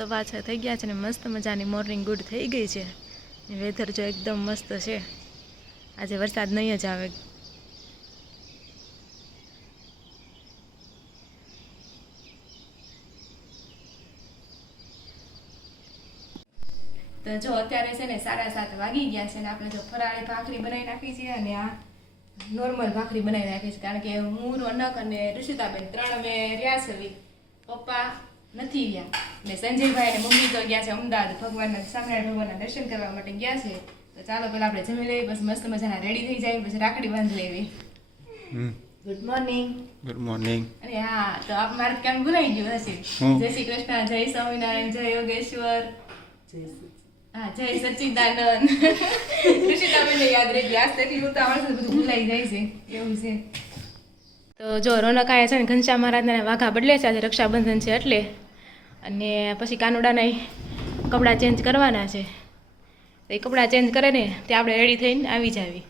6:15 થઈ ગયા છે ને મસ્ત મજાની મોર્નિંગ ગુડ થઈ ગઈ છે. વેધર જો એકદમ મસ્ત છે. આજે વરસાદ નહીં જ આવે. તો જો અત્યારે છે ને 7:30 વાગી ગયા છે ને આપણે જો ફરાળી ભાખરી બનાવી નાખી છે અને આ નોર્મલ ભાખરી બનાવી નાખી છે કારણ કે હું રોનક અને ઋષિતાબેન ત્રણ અમે રહ્યા છે. પપ્પા નથી રહ્યા ને સંજયભાઈ અને મમ્મી તો ગયા છે અમદાવાદ ભગવાનના સ્વામિનારાયણ ભગવાનના દર્શન કરવા માટે ગયા છે. તો ચાલો પેલા આપણે જમી લઈએ, બસ મસ્ત મજાના રેડી થઈ જાય, પછી રાખડી બાંધી લેવી. Good morning. Good morning. અરે હા, તો આપ મારે કેમ ભૂલાઈ ગયું હશે. જય શ્રી કૃષ્ણ, જય સ્વામિનારાયણ, જય યોગેશ્વર, જય સચ્ચિદાનંદ. ઋષિતાબેનને યાદ રહી ગયું. આજ તકલીફ તો આવડશે બધું ભૂલાઈ જાય છે એવું છે. તો જો રોનક આયા છે ને ઘનશ્યામ મહારાજના વાઘા બદલે છે, આજે રક્ષાબંધન છે એટલે. અને પછી કાનુડાના કપડાં ચેન્જ કરવાના છે. તો એ કપડાં ચેન્જ કરે ને તે આપણે રેડી થઈને આવી જાવી,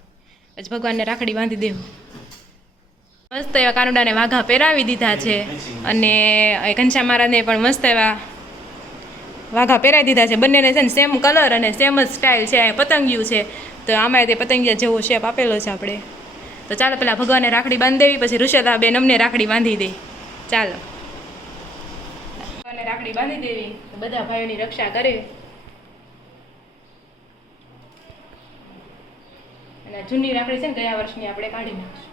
પછી ભગવાનને રાખડી બાંધી દેવું. મસ્ત એવા કાનુડાને વાઘા પહેરાવી દીધા છે અને ઘનશ્યામ મહારાજને પણ મસ્ત એવા વાઘા પહેરાવી દીધા છે. બંનેને છે ને સેમ કલર અને સેમ જ સ્ટાઇલ છે. પતંગિયું છે તો આમાં તે પતંગિયા જેવો શેપ આપેલો છે આપણે. તો ચાલો પેલા ભગવાનને રાખડી બાંધી દેવી, પછી ઋષિતાબેન અમને રાખડી બાંધી દે. ચાલો ભગવાનને રાખડી બાંધી દેવી તો બધા ભાઈઓની રક્ષા કરે. અને જૂની રાખડી છે ને ગયા વર્ષની આપણે કાઢી નાખશું.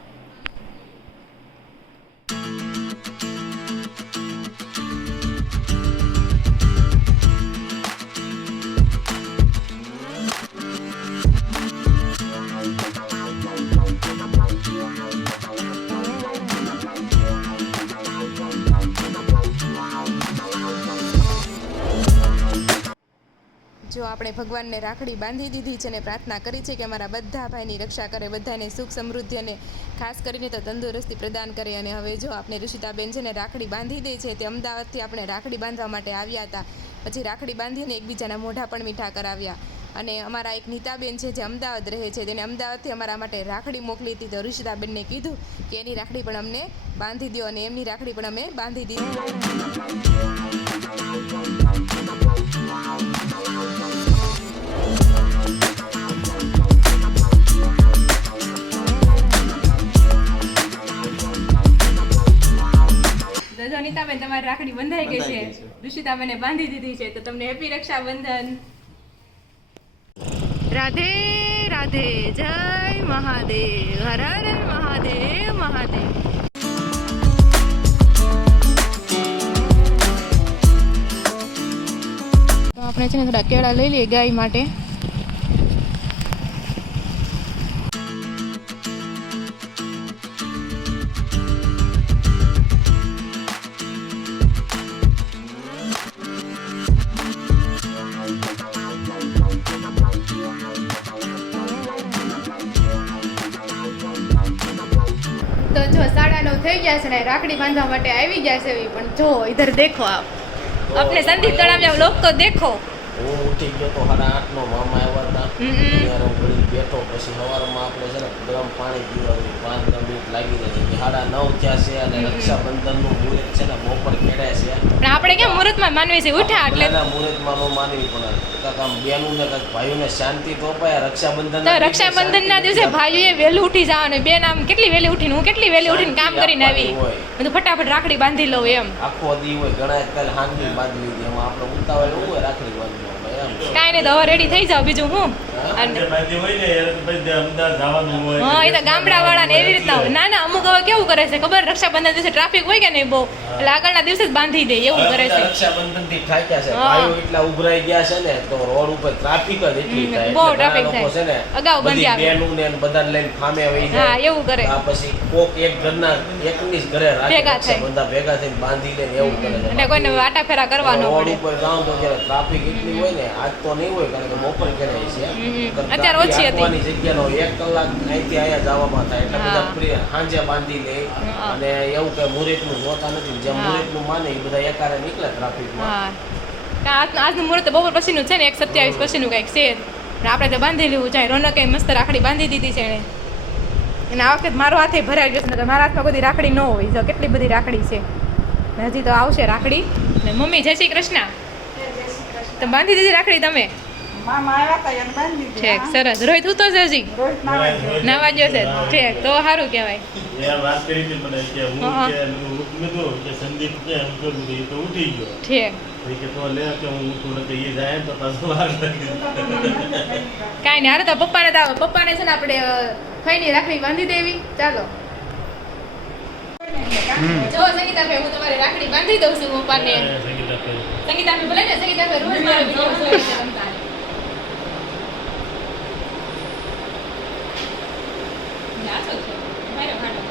જો આપણે ભગવાનને રાખડી બાંધી દીધી છે ને પ્રાર્થના કરી છે કે અમારા બધા ભાઈની રક્ષા કરે, બધાને સુખ સમૃદ્ધિ અને ખાસ કરીને તો તંદુરસ્તી પ્રદાન કરે. અને હવે જો આપણે ઋષિતાબેન છે ને રાખડી બાંધી દે છે. તે અમદાવાદથી આપણે રાખડી બાંધવા માટે આવ્યા હતા. પછી રાખડી બાંધીને એકબીજાના મોઢા પણ મીઠા કરાવ્યા. અને અમારા એક નીતાબેન છે જે અમદાવાદ રહે છે, તેને અમદાવાદથી અમારા માટે રાખડી મોકલી હતી. તો ઋષિતાબેનને કીધું કે એની રાખડી પણ અમને બાંધી દો અને એમની રાખડી પણ અમે બાંધી દીધી. નીતાબેન તમારી રાખડી બંધાઈ ગઈ છે, ઋષિતાબેને બાંધી દીધી છે. તો તમને હેપી રક્ષાબંધન. રાધે રાધે, જય મહાદેવ, હર હર મહાદેવ, મહાદેવ. તો આપણે છે ને થોડા કેળા લઈ લઈએ ગાય માટે. તો જો 9:30 થઈ ગયા છે ને રાખડી બાંધવા માટે આવી ગયા છે. પણ જો ઇધર દેખો, આપને સંદીપ તળાવ લોક તો દેખો. હું ઉઠી ગયો તો 8:30 નો મામા આવ્યા હતા. ત્યારે હું ઘડી બેઠો, પછી સવારમાં આપણે છે ને ગરમ પાણી પીવાનું 5-10 મિનિટ લાગી જાય. 9:30 થયા છે અને રક્ષાબંધનનું મુહૂર્ત છે ને બપોર કેળે છે. પણ આપણે કેમ મુહૂર્તમાં માનવી છે ઉઠ્યા એટલે મુહૂર્તમાં નો માનવી પણ કામ બેનું ને કાંઈક ભાઈઓને શાંતિ તો અપાય. રક્ષાબંધનના દિવસે ભાઈઓએ વહેલું ઉઠી જવાનું. બેન આમ કેટલી વહેલી ઉઠીને, હું કેટલી વહેલી ઉઠીને કામ કરીને આવી, બધું ફટાફટ રાખડી બાંધી લઉં એમ. આખો દી હોય, ઘણા કાલે હાંડી બાંધી લીધી. એમાં આપણે ઉતાવળ એવું હોય રાખડી બાંધી કાંઈ નહીં, તો હવે રેડી થઈ જાવ. બીજું હું હા, એ તો ગામડા વાળા ને એવી રીતના હોય. ના અમુક હવે કેવું કરે છે ખબર, રક્ષાબંધન દિવસે ટ્રાફિક હોય કે નહીં બહુ, એટલે આગળના દિવસે જ બાંધી દે એવું કરે છે. રક્ષાબંધન થી થાક્યા છે, ભાઈઓ એટલા ઉભરાઈ ગયા છે ને તો રોડ ઉપર ટ્રાફિક જ એટલી થાય, બહુ ટ્રાફિક થાય છે ને. અગાઉ બંધી આવે બેનું ને બધાને લઈને ફામે આવી જાય. હા એવું કરે. આ પછી કોક એક ઘરના એકની જ ઘરે ભેગા થાય, બધા ભેગા થઈને બાંધી લે એવું કરે. એટલે કોઈને વાટા ફેરા કરવાનો રોડ ઉપર જાવ તો જ્યારે ટ્રાફિક એટલી હોય ને, આજ તો નહીં હોય કારણ કે બપોર કરે છે. અત્યારે ઓછી હતી જગ્યાનો 1 કલાક અહીંથી અહીંયા જવામાં થાય એટલે બધા સાંજે બાંધી લે. અને એવું કે મુહૂર્તનું જોતા નથી, જેમ મુહૂર્તનું માને એ બધા એકારે નીકળે ટ્રાફિકમાં. આજનું મુહૂર્ત બપોર પછીનું છે ને 1:27 પછીનું કંઈક છે. આપણે તો બાંધી લેવું ચાહે. રોનકે મસ્ત રાખડી બાંધી દીધી છે એને. અને આ વખતે મારો હાથે ભરાઈ ગયો છે, મારા હાથમાં બધી રાખડી ન હોય. જો કેટલી બધી રાખડી છે, હજી તો આવશે રાખડી. અને મમ્મી જય શ્રી કૃષ્ણ. તો બાંધી દીધી રાખડી તમે મામા આવ્યા હતા એને બાંધી દીધી. ઠીક સરસ રોહિત હું તો છે હજી રોહિત નાવા ગયો. નાવા ગયો છે ઠીક તો સારું કહેવાય યાર વાત કરી હતી મને કે હું હા. કે મેં તો કે સંદીપ કે એમ તો એ તો ઉઠી ગયો ઠીક એ કે તો લે કે હું ઉઠું ને એ જાય તો પાછું વાર લાગે કાંઈ નહીં હારે તો પપ્પાને છે ને આપણે ફઈની રાખડી બાંધી દેવી ચાલો જો સંગીતાભાઈ હું તમારી રાખડી બાંધી દઉં છું પપ્પાને સંગીતા કહે. સંગીતાભાઈ બોલે ને સંગીતાભાઈ રોજ મારો વિડીયો જોઈ છે રમતા. નાસો છે મારો ખાડો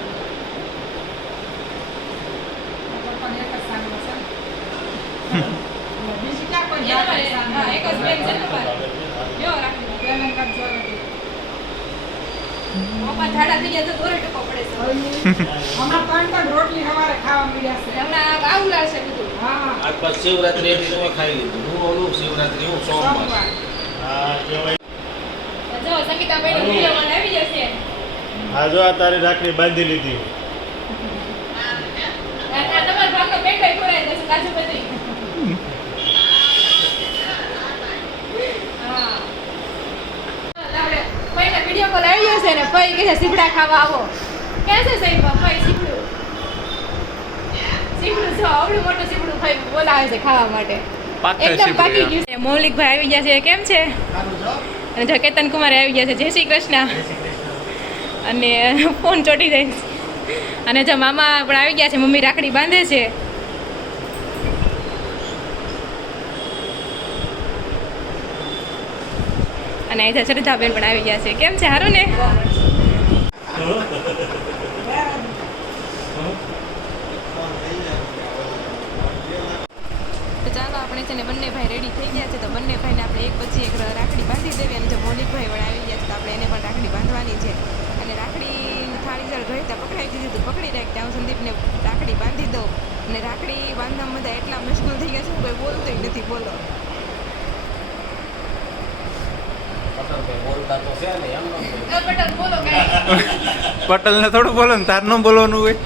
પપ્પાને એક જ સાંગમાં છે ને. બીજી ક્યાં કોઈ એના જાતની માટે હા સાંગમાં? એક જ બેન છે ને તમારે જો રાખડી પેલા કાંઈક જોવા દે. પપ્પા ઝાડા થઈ ગયા તો દોરે ટકો પડે છે હમણાં ત્રણ રોટલી સવારે ખાવા મળ્યા છે. હમણાં આવું લાગશે બધું હા આજ પાછી શિવરાત્રી હતી તમે ખાઈ લીધું હું ઓલું શિવરાત્રી હું સોમવાર સોમવાર. હા કહેવાય. જો સંગીતાભાઈ નો વિડીયો મને આવી જશે હા જો આ તારી રાખડી બાંધી લીધી આ તમારા ભાગનો પેટો ખોરાય જશે કાજુ બધી હા આપણે કોઈના વિડીયો કોલ આવી જશે ને પઈ કે છે સીપડા ખાવા આવો કે છે સાહેબ પઈ સીપડું જો આવડું મોટું સીપડું ખાઈ બોલાવે છે ખાવા માટે એકદમ પાકી ગયું છે મૌલિકભાઈ આવી ગયા છે કેમ છે અને જો કેતન કુમાર આવી ગયા છે જય શ્રી કૃષ્ણ અને ફોન ચોટી જાય છે. અને જો મામા પણ આવી ગયા છે મમ્મી રાખડી બાંધે છે અને અહીં શ્રદ્ધાબેન પણ આવી ગયા છે કેમ છે સારું ને તો ચાલો આપણે છે ને બંને ભાઈ રેડી થઈ ગયા છે તો બંને ભાઈને આપણે એક પછી એક રાખડી બાંધી દેવી અને જો મૌલિકભાઈ પણ આવી ગયા છે તો આપણે એને પણ રાખડી બાંધવાની છે અને રાખડી થાળી જળ રહી ત્યાં પકડાઈ દીધી તો પકડી રાખ ત્યાં હું સંદીપને રાખડી બાંધી દઉં અને રાખડી બાંધવામાં બધા એટલા મશગુલ થઈ ગયા છે કોઈ બોલતું નથી બોલો પટેલભાઈ બોલતા તો છે ને એમ ન પટેલ બોલો કાંઈ પટેલ ને થોડું બોલો ને તાર ન બોલવાનું હોય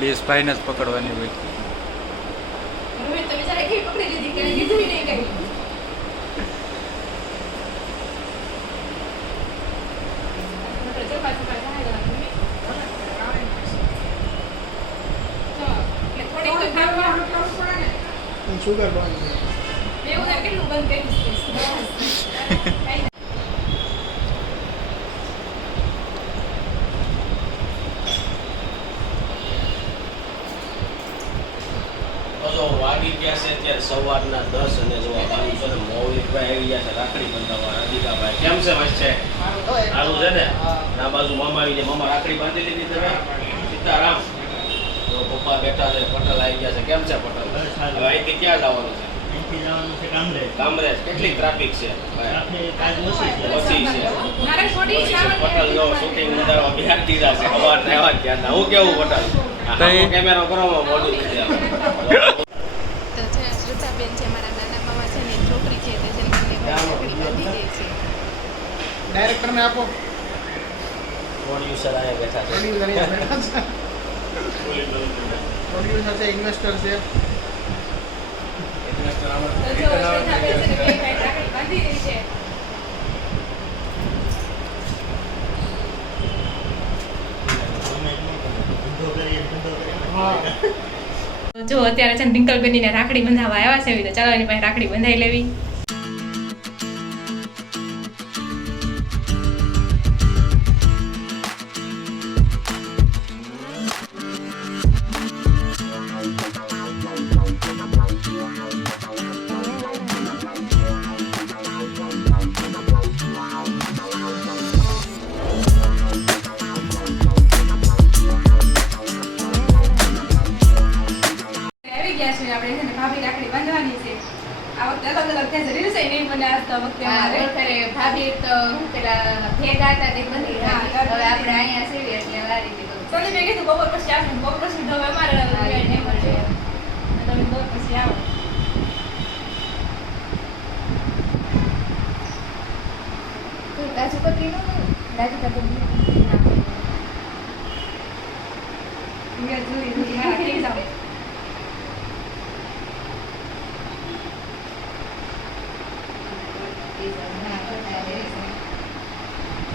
બેસ ભાઈને જ પકડવાની હોય રોહિત તમે જરા કેવી પકડી લીધી કે લીધું નહીં કઈ સુગર બંધ કેટલું બંધ કરી તો વાગી ગયા છે અત્યારે સવારના 10 અને જો આ બાજુ છે ને મૌલિકભાઈ આવી ગયા છે રાખડી બંધાવવા રાધિકાભાઈ કેમ છે ભાઈ છે સારું છે ને આ બાજુ મામા આવી ગયા મામા રાખડી બાંધી લીધી તમે સીતારામ તો પપ્પા બેઠા છે પટેલ આવી ગયા છે કેમ છે પટેલ હવે અહીંથી ક્યાં જવાનું છે કામરેજ કેટલી ટ્રાફિક છે ઓછી છે મારે થોડી પટેલ નો શૂટિંગ ઉતારવા બિહાર દીધા છે અવાર ને અવાર ત્યાં હું કેવું પટેલ કેમેરો કરવામાં મોડું થઈ જાય તો છે શ્રદ્ધાબેન છે મારા નાના મામા છે ને છોકરી છે તે છે ને બંને ભાઈ રાખડી બાંધી દે છે ડાયરેક્ટરને આપો. પ્રોડ્યુસર આયા બેઠા છે પ્રોડ્યુસર છે, ઇન્વેસ્ટર છે. Investor તો આમાં જો શ્રદ્ધાબેન છે ને બે ભાઈ રાખડી બાંધી દે છે જો અત્યારે છે ને રિંકલબેનની ને રાખડી બંધાવવા આવ્યા છે તો ચાલો એની પાસે રાખડી બંધાઈ લેવી આવી ગયા છે આપણે છે ને ભાભી રાખડી બાંધવાની છે આ વખતે અલગ અલગ થશે રીલ્સ નહીં મને આ તો વખતે અમારે ભાભી તો હું પેલા ભેગા હતા તે બધી હા, હવે આપણે અહીંયા સીવી એટલે આ રીતે બધું. સોની મેં કીધું બપોર પછી આવશું બપોર પછી તો હવે અમારે હા, નહીં નહીં મળશે મળશે. તમે બપોર પછી આવો રોટલી નો રાજુ કાકા ના મેં જોઈ હા થઈ જાવ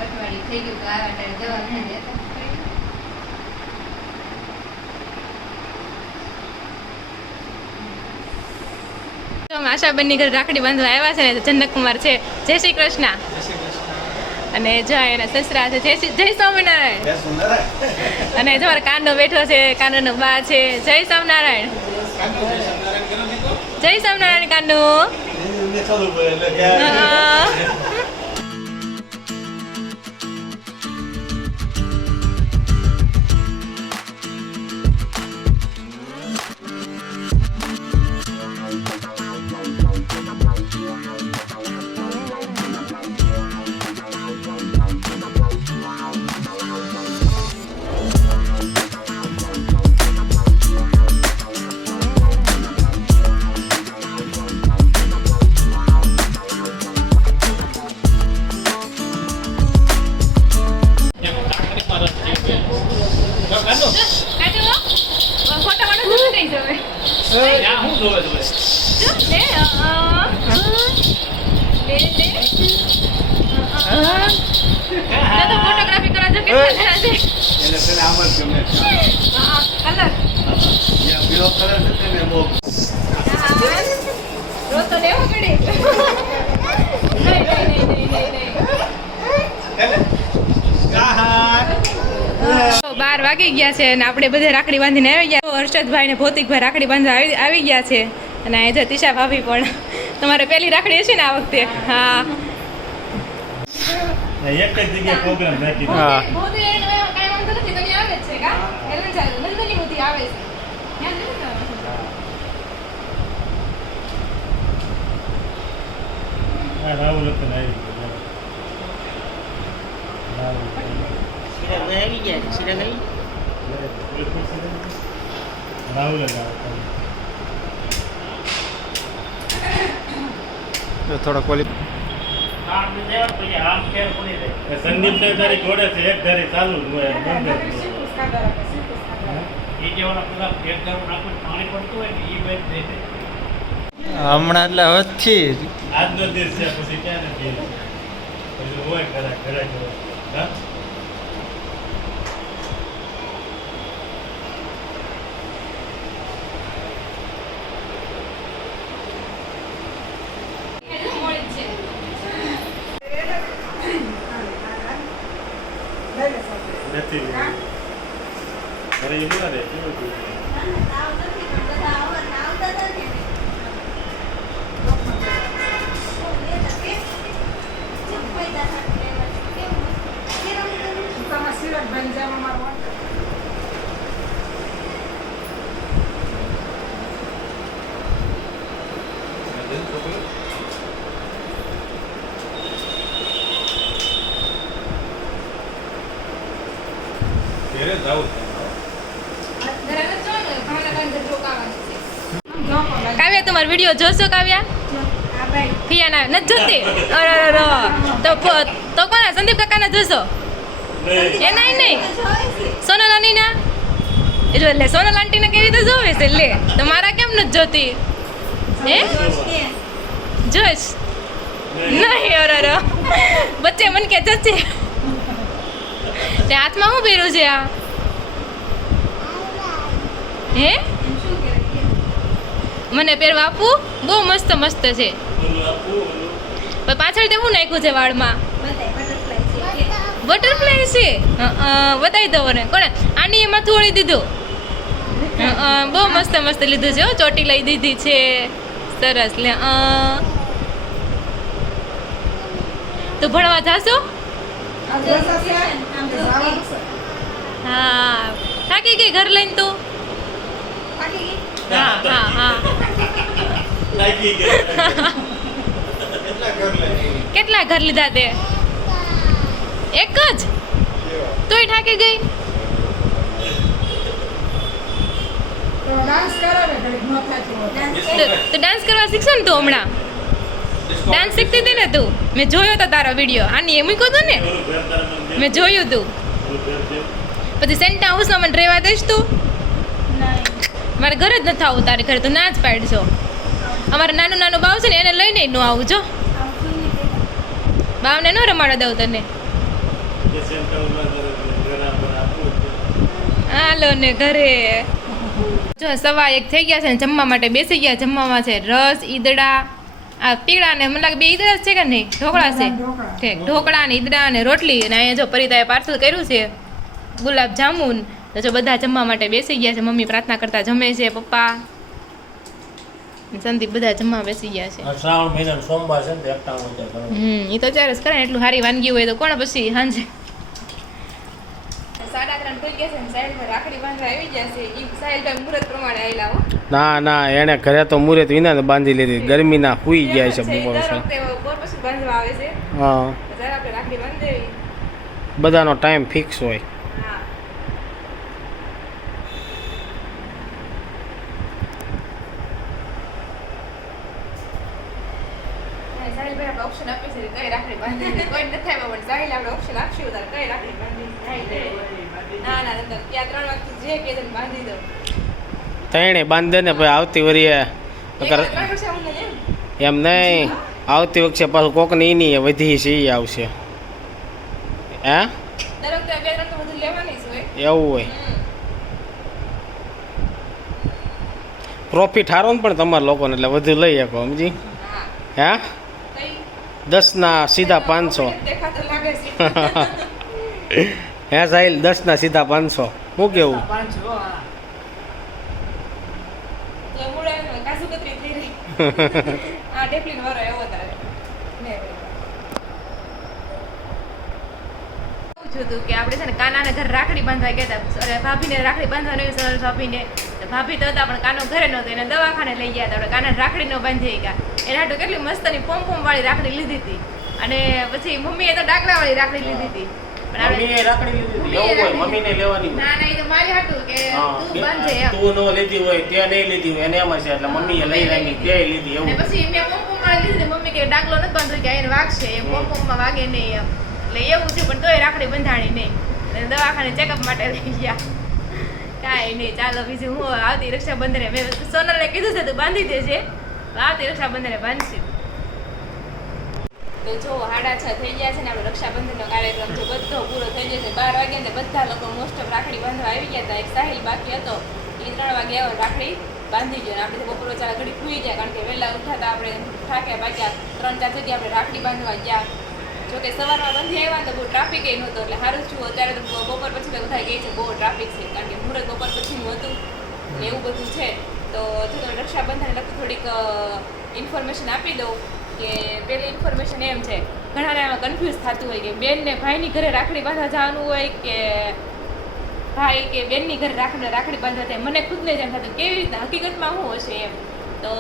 અઠવાડિયું થઈ ગયું તો આવા ટાઈમ જવા નહીં દેતા આશાબેનની ઘરે રાખડી બાંધવા આવ્યા છે ને તો જનકકુમાર છે. જય શ્રી કૃષ્ણ. અને જો એના સસરા છે. જય સ્વામિનારાયણ. અને જો મારો કાંડો બેઠો છે, કાંડોનો બા છે. જય સ્વામિનારાયણ. જય સ્વામિનારાયણ કાંડો. ફોટોગ્રાફી કરવા જો કેટલા જણા છે. રોજ તો લેવો પડે. નહીં. 12 વાગી ગયા છે અને આપણે બધે રાખડી બાંધીને આવી ગયા. હર્ષદભાઈ ને ભૌતિકભાઈ રાખડી બાંધવા આવી ગયા છે. અને અહીં જો તિશા ભાભી પણ. તમારે પહેલી રાખડી હશે ને આ વખતે? હા. એક જ જગ્યાએ પ્રોગ્રામ રાખી દીધો. હા. ભૌતિક એને કાંઈ વાંધો નથી, તો ત્યાં આવે જ છે કા? એટલે ચાલે નંદની બધી આવે છે. ત્યાં નથી આવવાનું. હા, રાહુલ હતો ને આવી ગયો. રાહુલ. રાહુલ જ આવે. તો થોડોક ઓલી સંદીપ ને તારી ઘોડે છે, એક ધારી ચાલુ જ હોય, બંધ જ હોય. સીકુસ ખાધા રાખે, સીકુસ ખાધા હમણાં એટલે હદથી જ. આજનો દિવસ છે, પછી ક્યારે દિવસ છે? પછી હોય ખરા ખરા ખરા. હા? લઈ લે સાહેબ. નથી. અરે એ બોલા દે, કેવું થયું? તમારા સિરજભાઈ જેમ અમારો ઘરે જાવું છે. કાવ્યા તમારો વિડીયો જોશો? કાવ્યા ફિયાના નથી જોતી? અરે તો કોના? સંદીપ કાકાના જોશો? એના નહીં, સોનલ આંટીના. એટલે સોનલ આંટીને કેવી રીતે જોવે છે? લે તો મારા કેમ નથી જોતી? હે જોઈશ નહીં? અરે બચ્ચે મન કે જશે. તે હાથમાં શું પહેર્યું છે આ? હે મને પહેરવા આપવું? બહુ મસ્ત મસ્ત છે. પણ પાછળ તે શું નાખ્યું છે વાળમાં? બટરફ્લાય છે. બતાવી દો ને. કોણે? આની એમાં થોડી દીધું. બહુ મસ્ત મસ્ત લીધું છે. ચોટી લઈ દીધી છે. સરસ. લે તું ભણવા જાશો? હા. થાકી ગઈ ઘર લઈને તું? હા હા હા. લાગી ગયા. કેટલા ઘર લીધા તે? એક જ? તોય થાકી ગઈ? ડાન્સ કરાવે ઘડીક ન થાતું હોય. તો ડાન્સ કરવા શીખશો ને તું હમણાં? ડાન્સ શીખતી હતી ને તું મેં જોયો તો તારો વિડીયો આની એ મૂક્યો હતો ને મેં જોયું તું પછી સેન્ટા હાઉસમાં મને રહેવા દઈશ તું મારે ઘરે જ નથી આવું તારે ઘરે તો ના જ પાડશો અમારે નાનું નાનું બાવ છે ને એને લઈને ન આવું જો બાવને ન રમાડવા દઉં તને હાલો ને ઘરે જો 1:15 થઈ ગયા છે ને જમવા માટે બેસી ગયા જમવામાં છે રસ ઈદડા આ પીળા ને મને લાગે 2 ઈદડા છે કે નહીં ઢોકળા છે ઠીક ઢોકળા ને ઈદડા ને રોટલી અને અહીંયા જો પરિતાએ પાર્સલ કર્યું છે ગુલાબ જામુન તો જો બધા જમવા માટે બેસી ગયા છે મમ્મી પ્રાર્થના કરતા જમે છે પપ્પા સંદીપ બધા જમવા બેસી ગયા છે શ્રાવણ મહિનાનો સોમવાર છે ને તો એકટાણું છે એ તો ચારે જ કરે ને એટલું સારી વાનગી હોય તો કોણ પછી સાંજે 3:30 થઈ ગયા છે ને સાહેબ રાખડી બાંધવા આવી ગયા છે ઈ સાહેબ મુહૂર્ત પ્રમાણે આવેલા હો ના એને ઘરે તો મુહૂર્ત વિના બાંધી લીધી ગરમીના હુઈ ગયા છે બપોર બપોર પછી બાંધવા આવે છે હા જરા આપણે રાખડી બાંધી દેવી બધાનો ટાઈમ ફિક્સ હોય હા સાહેલભાઈ આપણે ઓપ્શન આપી છે કઈ રાખડી બાંધી કોઈ નથી આવ્યા પણ સાહેલ આપણે ઓપ્શન આપશું તારે કઈ રાખડી બાંધી ના ત્યાં 3 વાગે જે કે બાંધી દો તણે બાંધે ને પછી આવતી વરીએ એમ નહીં આવતી વખતે પાછું કોકની નહીં વધી છે એ આવશે હે એવું હોય પ્રોફિટ સારો ને પણ તમારા લોકોને એટલે વધુ લઈ શકો સમજી હે 10 ના સીધા 500 હે સાહિલ 10 ના સીધા 500 હું કેવું કે આપણે છે ને કાનાને ઘરે રાખડી બાંધવા ગયા હતા ભાભીને રાખડી બાંધવા સરળ ભાભીને ભાભી તો હતા પણ કાનો ઘરે નહોતો એને દવાખાને લઈ ગયા હતા આપણે કાનાને રાખડી નો બાંધી ગયા એના હાટુ કેટલી મસ્તની પોમ વાળી રાખડી લીધી હતી અને પછી મમ્મીએ તો ડાકલા વાળી રાખડી લીધી હતી મમ્મીએ રાખડી લીધી એવું હોય મમ્મીને લેવાની ના એ તો મારી હાટુ કે તું બાંધે એમ તું નો લીધી હોય તે નહીં લીધી હોય એને એમ છે એટલે મમ્મીએ લઈ રાખી તે લીધી એવું પછી મેં પોમ વાળી લીધી મમ્મી કે ડાકલો નથી બાંધવો કે એને વાગશે એમ પોમ વાગે નહીં એમ એટલે એવું છે પણ તોય રાખડી બંધાણી નહીં અને દવાખાને ચેકઅપ માટે લઈ ગયા કાંઈ નહીં ચાલો બીજું હું આવતી રક્ષાબંધને મેં સોનલને કીધું છે તું બાંધી દેજે આવતી રક્ષાબંધને બાંધશે તો જો 6:30 થઈ ગયા છે ને આપણો રક્ષાબંધનનો કાર્યક્રમ જો બધો પૂરો થઈ જશે 12 વાગ્યા ને બધા લોકો મોસ્ટ ઓફ રાખડી બાંધવા આવી ગયા હતા એક સાહિલ બાકી હતો એ 3 વાગે આવ્યો રાખડી બાંધી ગયો આપણે બપોર ચાલા ઘડી ખુઈ જાય કારણ કે વહેલા ઉઠાતા આપણે થાક્યા બાક્યા 3-4 સુધી આપણે રાખડી બાંધવા ગયા જોકે સવારમાં બંધી આવ્યા તો બહુ ટ્રાફિક એ નહોતો એટલે સારું છું અત્યારે તો બપોર પછી તો બધા કહે છે બહુ ટ્રાફિક છે કારણ કે મુહૂર્ત બપોર પછીનું હતું ને એવું બધું છે તો જો તમે રક્ષાબંધનને લગતું થોડીક ઇન્ફોર્મેશન આપી દઉં કે પહેલી ઇન્ફોર્મેશન એમ છે ઘણાને આમાં કન્ફ્યુઝ થતું હોય કે બેનને ભાઈની ઘરે રાખડી બાંધવા જવાનું હોય કે ભાઈ કે બેનની ઘરે રાખડી બાંધવા થાય મને ખુદને જ એમ થતું કેવી રીતે હકીકતમાં શું હશે એમ તો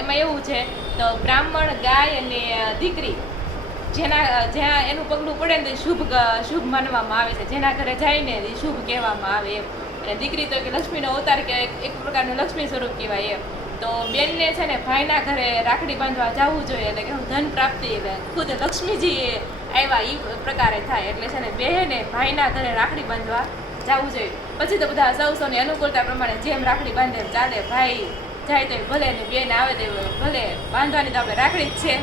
એમાં એવું છે તો બ્રાહ્મણ ગાય અને દીકરી જ્યાં એનું પગલું પડે ને શુભ માનવામાં આવે છે જેના ઘરે જાય ને એ શુભ કહેવામાં આવે એમ અને દીકરી તો કે લક્ષ્મીનો અવતાર કે એક પ્રકારનું લક્ષ્મી સ્વરૂપ કહેવાય એમ તો બેનને છે ને ભાઈના ઘરે રાખડી બાંધવા જવું જોઈએ એટલે કે ધન પ્રાપ્તિ ખુદ લક્ષ્મીજી આવ્યા એ પ્રકારે થાય એટલે છે ને બહેને ભાઈના ઘરે રાખડી બાંધવા જવું જોઈએ પછી તો બધા સૌની અનુકૂળતા પ્રમાણે જેમ રાખડી બાંધે એમ ચાલે ભાઈ જાય તો ભલે ને બેન આવે તો ભલે બાંધવાની તો આપણે રાખડી જ છે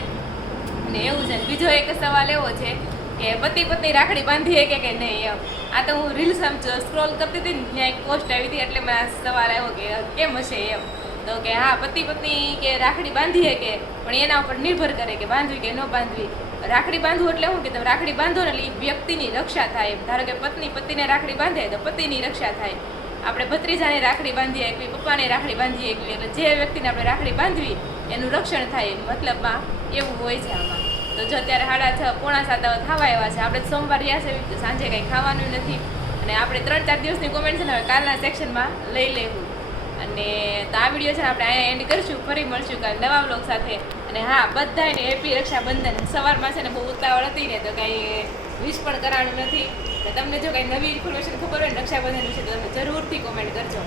અને એવું છે બીજો એક સવાલ એવો છે કે પતિ પત્ની રાખડી બાંધીએ કે નહીં એમ આ તો હું રીલ્સ આમ સ્ક્રોલ કરતી હતી ને ત્યાં એક પોસ્ટ આવી હતી એટલે મેં આ સવાલ આવ્યો કે કેમ હશે એમ તો કે હા પતિ પત્ની કે રાખડી બાંધીએ કે પણ એના ઉપર નિર્ભર કરે કે બાંધવી કે ન બાંધવી રાખડી બાંધવું એટલે શું કે તમે રાખડી બાંધો ને એટલે એ વ્યક્તિની રક્ષા થાય એમ ધારો કે પત્ની પતિને રાખડી બાંધે તો પતિની રક્ષા થાય આપણે ભત્રીજાને રાખડી બાંધીએ એકવી પપ્પાને રાખડી બાંધીએ એકવી એટલે જે વ્યક્તિને આપણે રાખડી બાંધવી એનું રક્ષણ થાય મતલબમાં એવું હોય છે આમાં તો જો અત્યારે 6:30 પોણા 7 થવા આવ્યા છે આપણે સોમવાર રહ્યા છે તો સાંજે કંઈ ખાવાનું નથી અને આપણે 3-4 દિવસની કોમેન્ટ છે ને હવે કાલના સેક્શનમાં લઈ લેવું અને તો આ વિડીયો છે ને આપણે અહીંયા એન્ડ કરીશું ફરી મળશું કાલ નવા વ્લોગ સાથે અને હા બધાને હેપી રક્ષાબંધન સવારમાં છે ને બહુ ઉતાવળ હતી ને તો કાંઈ વિશ પણ કરાણું નથી અને તમને જો કાંઈ નવી ઇન્ફોર્મેશન ખબર હોય ને રક્ષાબંધન વિશે તો તમે જરૂરથી કોમેન્ટ કરજો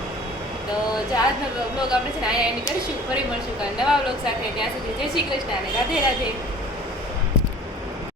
તો જો આજનો વ્લોગ આપણે છે ને અહીંયા એન્ડ કરીશું ફરી મળશું કાલ નવા વ્લોગ સાથે. ત્યાં સુધી જય શ્રી કૃષ્ણ અને રાધે રાધે.